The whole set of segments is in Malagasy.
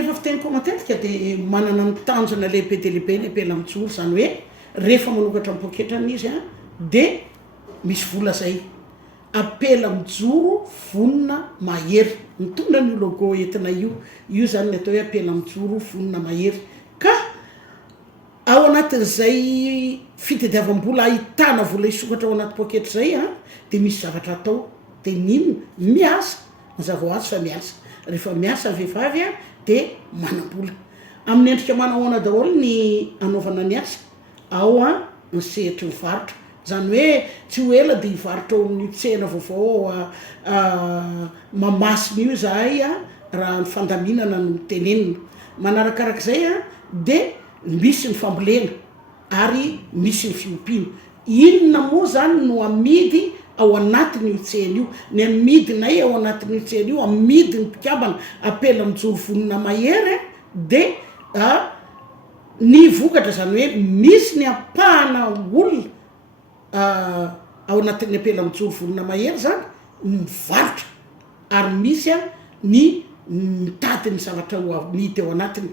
rehefa fiteniko matetika de manana ny tanjona lehibe de lehibe ny apela mijoro zany hoe rehefa manokatra mipoketrana izy a de misy vola zay apela mijoro vonona mahery mitondra ny logo entina io zany ny atao hoe apela mijoro vonona mahery ka ao anatin'izay fitadiavam-bola ahitana vola isokatra ao anaty poketra zay a de misy zavatra atao de nino miasa mazava ho azy fa miasa rehefa miasa vehivavy a de manam-bola amin'ny endrika manahoana daholo ny anaovana ny asa ao a ny sehatra mivarotra zany hoe tsy ho ela de hivarotra ao ny tsena vaovao mamasina io zahay a raha ny fandaminana no tenenina manarakarak'izay a de misy ny fambolena ary misy ny fiompiana inona moa zany no amidy ao anatin'io tsena io ny amidinay ao anatin'io tsena io amidy ny mpikambana apela mijoro vonona mahery de ny vokatra zany hoe misy ny apahana olona ao anatin'ny apela mijoro vonona mahery zany mivarotra ary misy a ny mitady ny zavatra amidy ao anatiny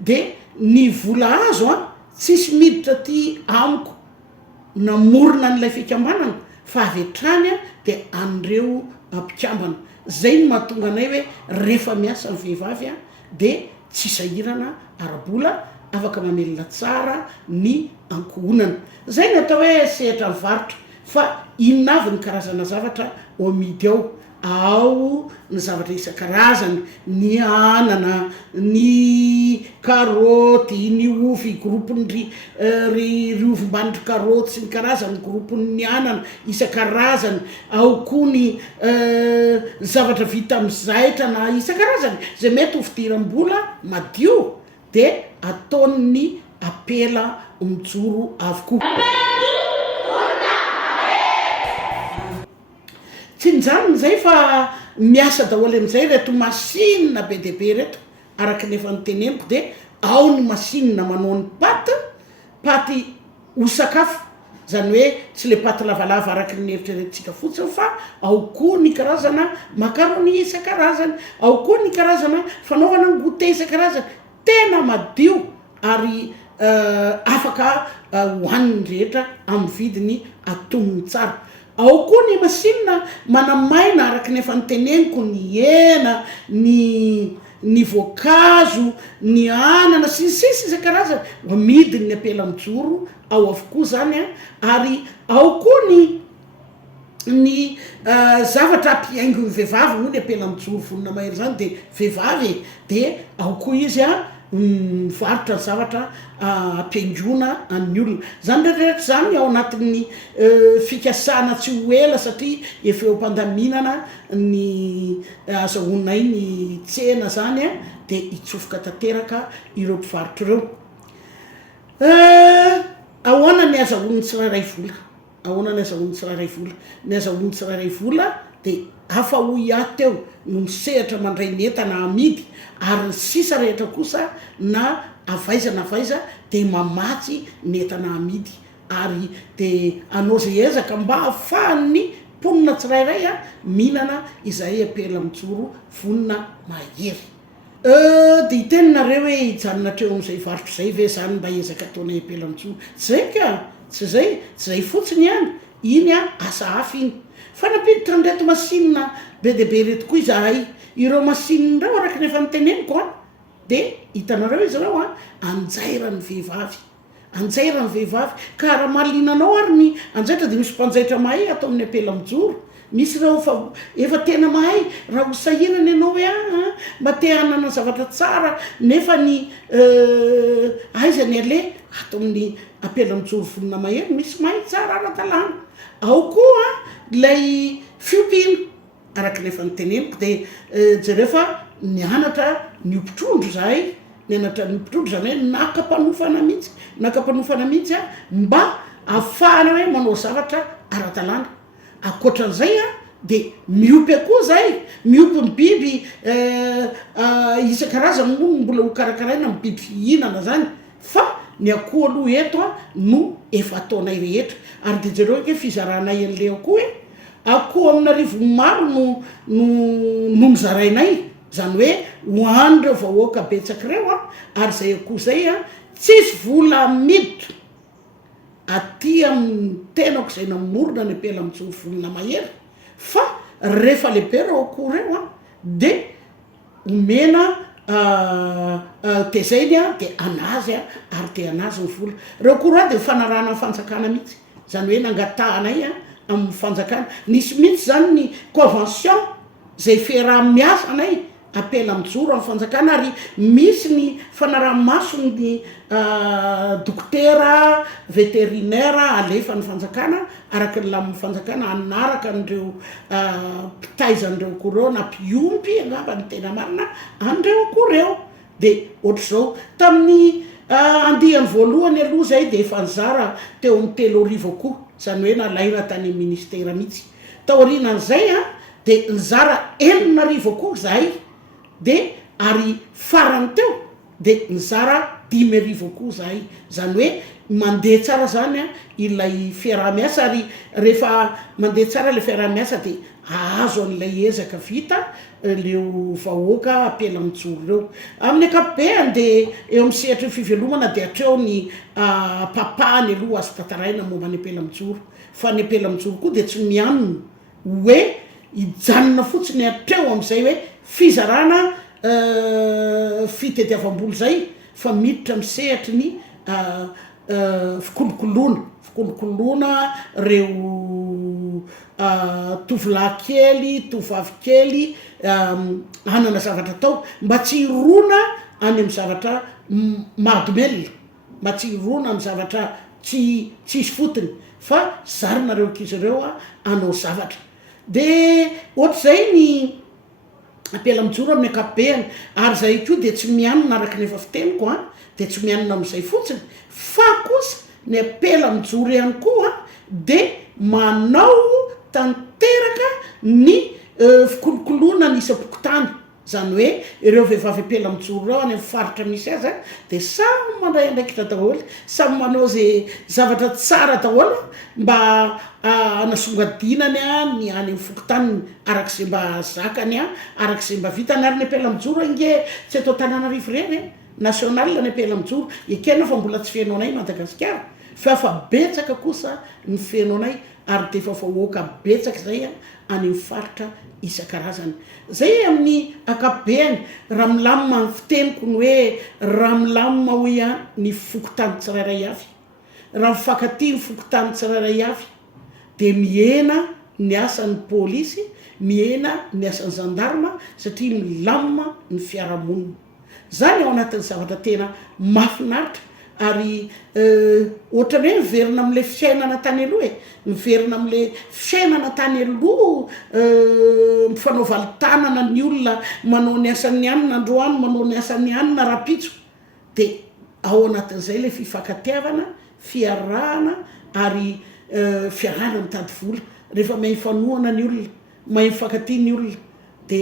de ny vola azo a tsisy miditra ty amiko namorona n'ilay fikambanana fa avetrany a de an'ireo mpikambana zay ny mahatonga anay hoe rehefa miasa ny vehivavy a de tsy sahirana arabola afaka mamelona tsara ny ankohonana zay ny atao hoe sehatra mivarotra fa inona avy ny karazana zavatra o amidy ao ny zavatra isan-karazany ny anana ny karoty ny ovy gropony ry ovim-banitry karoty sy ny karazany gropony anana isan-karazany ao koa ny zavatra vita amin'ny zaitra na isan-karazany zay mety ho fidiram-bola madio de ataon'ny apela mijoro avokoa tsy njanony zay fa miasa daholo am'izay reto masinina be dehibe reto araky nefa nyteneniko de ao ny masinina manao ny paty ho sakafo zany hoe tsy le paty lavalava araky ny eritreretintsika fotsiny fa ao koa ny karazana makarony isan-karazany ao koa ny karazana fanaovana ny goûté isan-karazany tena madio ary afaka hoaniny rehetra amin'ny vidiny atonony tsara ao koa ny masinina manamaina araky nefa nyteneniko ny hena ny voankazo ny anana sisisy isan-karazany amidiny ny apela mijoro ao avokoa zany a ary ao koa ny zavatra ampiaingo ny vehivavy moa ny apela mijoro vonona mahery zany de vehivavy de ao koa izy a mivarotra ny zavatra ampiaingona amin'ny olona zany rehetrarehetra zany ao anatin'ny fikasana tsy ho ela satria efa eo ampandaminana ny azahoanay ny tsena zany a de hitsofoka tanteraka ireo mpivarotra ireo ahoana ny azahoan'ny tsirairay vola ahoana ny azahoan'ny tsirairay vola ny azahoan'ny tsirairay vola de hafa ho iaty eo no misehatra mandray ny entana amidy ary ny sisa rehetra kosa na avaiza de mamatsy ny entana amidy ary de anao zay ezaka mba hahafahan'ny mponina tsirairay a mihinana izay apela mijoro vonona mahery de itenonareo hoe hijanonareo am'izay varotra zay ve zany mba ezaka ataonay apela mijoro tsy zay ka tsy zay fotsiny ihany iny a asa hafa iny fa napiditra nreto masinina be dehibe reto koa izahay ireo masinina reo araky nefa nyteneniko a de hitanareo izy reo a anjairany vehivavy ka raha malinanao ary ny anjaitra de misy mpanjaitra mahay atao amin'ny apela mijoro misy reo fa efa tena mahay raha ho sahirany ianao hoe mba te hanana zavatra tsara nefa ny aizany ale atao amin'ny apela mijoro vonona mahery misy mahay tsara ara-talàna ao koa lay fiompiana araky nefa nyteneniko de jerefa nianatra niopitrondro zahay nianatra niopitrondro zany hoe nakapanofana mihitsy a mba ahafahana hoe manao zavatra ara-talàna akoatran'izay a de miopy akoa zay miopy ny biby isan-karazany moa mbola ho karakaraina my biby fihinana zany fa ny akoho aloha eto a no efa ataonay rehetra ary de jereo ke fizaranay an'le akoho akoho amin'arivo maro no mizarainay zany hoe hoan'reo vahoaka betsaky reo ary zay akoho zay tsisy vola miditra aty amin'ny tenako zay namorona ny apela mijoro volona mahery fa rehefa lehibe reo akoho reo de omena tezayny de anazy ary de anazy ny vola reo akoho de fanarana fanjakana mihitsy zany hoe nangatahanay amin'ny fanjakana nisy mihitsy zany ny convention zay feraha miasa anay apela mijoro amin'ny fanjakana ary misy ny fanaramaso ny dokotera vétérinaire alefa ny fanjakana araky ny lamin'ny fanjakana anaraka andreo mpitaizan'reo akoho reo na mpiompy angamba ny tena marina andreo akoho reo de ohatra zao tamin'ny andiany voalohany aloha zay de efa nizara teo amin'ny 3 akoho zany hoe nalaina tany ministera mihitsy taorinan'zay de nizara 4 akoho zahay de ary farany teo de nizara 5 akoho zahay zany hoe mandeha tsara zany ilay fiarah-miasa ary rehefa mandeha tsara le fiarah-miasa de ahazo an'ilay ezaka vita leo vahoaka apela mijoro reo amin'ny akapobeany de eo amin'ny sehatra ny fivelomana de atreo ny papahany aloha azo tataraina momba ny apela mijoro fa ny apela mijoro koa de tsy mianona hoe ijanona fotsiny atreo am'izay hoe fizarana fitediavam-bolo zay fa miditra misehatra ny fikolokoloana reo tovolahy kely tovavy kely anana zavatra tao mba tsy hirona any amin'ny zavatra mahadomelona mba tsy hirona amin'ny zavatra tsisy fotony fa zarinareo ankizy reo anao zavatra de ohatra zay ny apela mijoro amin'ny akapobeany ary zay koa de tsy mianona araky ny efa fiteniko de tsy mianona am'izay fotsiny fa kosa ny apela mijoro ihany koa de manao tanteraka ny fikolokoloana ny isam-pokotany zany hoe ireo vehivavy apela mijoro reo any amin'ny faritra misy azy de samy mandray andraikitra daholo samy manao zay zavatra tsara daholo mba anasongadinany ny any amin'ny fokotaniny arak'izay mba zakany arak'izay mba vitany ary ny apela mijoro inge tsy atao Tananarivo reny national ny apela mijoro ekena fa mbola tsy fenao anay Madagasikara fa betsaka kosa ny fenao anay ary de efa vahoaka betsaka zay any amin'ny faritra isan-karazany zay amin'ny akapobeany raha milamina ny fiteniko ny hoe raha milamina hoe ny fokotany tsirairay avy raha mifankaty ny fokotany tsirairay avy de miena ny asan'ny pôlisy miena ny asan'ny gendarme satria milamina ny fiarahamonina zany ao anatin'ny zavatra tena mahafinaritra ary ohatrany hoe miverina am'le fiainana tany aloha miverina am'le fiainana tany aloha mifanao valitanana ny olona manao ny asan'ny anina androany manao ny asan'ny anina rapitso de ao anatin'izay le fifankatiavana fiarahana ary fiarahana mitady vola rehefa mahay fanoana ny olona mahay mifankaty ny olona de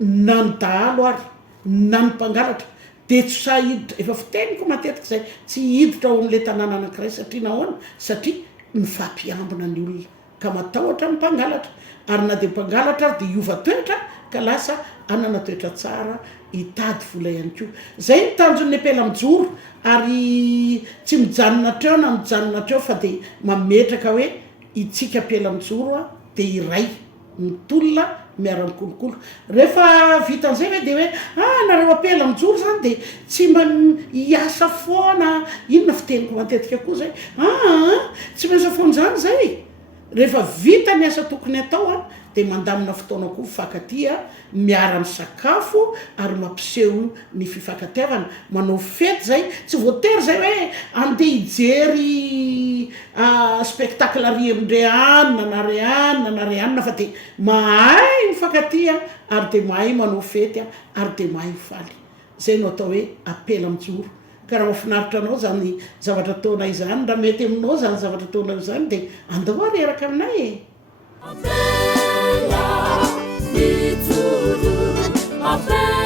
na ny dahalo ary na ny mpangalatra de tsy sahiditra efa fiteniko matetika zay tsy hiditra ao am'le tanàna anankiray satria nahoana satria mifampiambina ny olona ka matahotra mpangalatra ary na de mpangalatra de iova toetra ka lasa anana toetra tsara hitady vola ihany koa zay ny tanjon'ny apela mijoro ary tsy mijanona treo na mijanona treo fa de mametraka hoe itsika apela mijoro de iray mitolona miara-mikolokolo rehefa vitan'izay hoe de hoe nareo apela mijoro zany de tsy mba hiasa foana inona fiteniko matetika koa zay tsy miasa foana zany zay rehefa vita ny asa tokony atao de mandamina fotoana koa fifankaty miara-misakafo ary mampiseho ny fifankatiavana manao fety zay tsy voatery zay hoe andeha hijery spectacle riemndreanina na reanina na reanina fa de mahay mifankaty ary de mahay manao fety ary de mahay mifaly zay no atao hoe apela mijoro ka raha mafinaritra anao zany zavatra taonay zany raha mety aminao zany zavatra taonao zany de andao ary araka aminay Apela mijoro, apela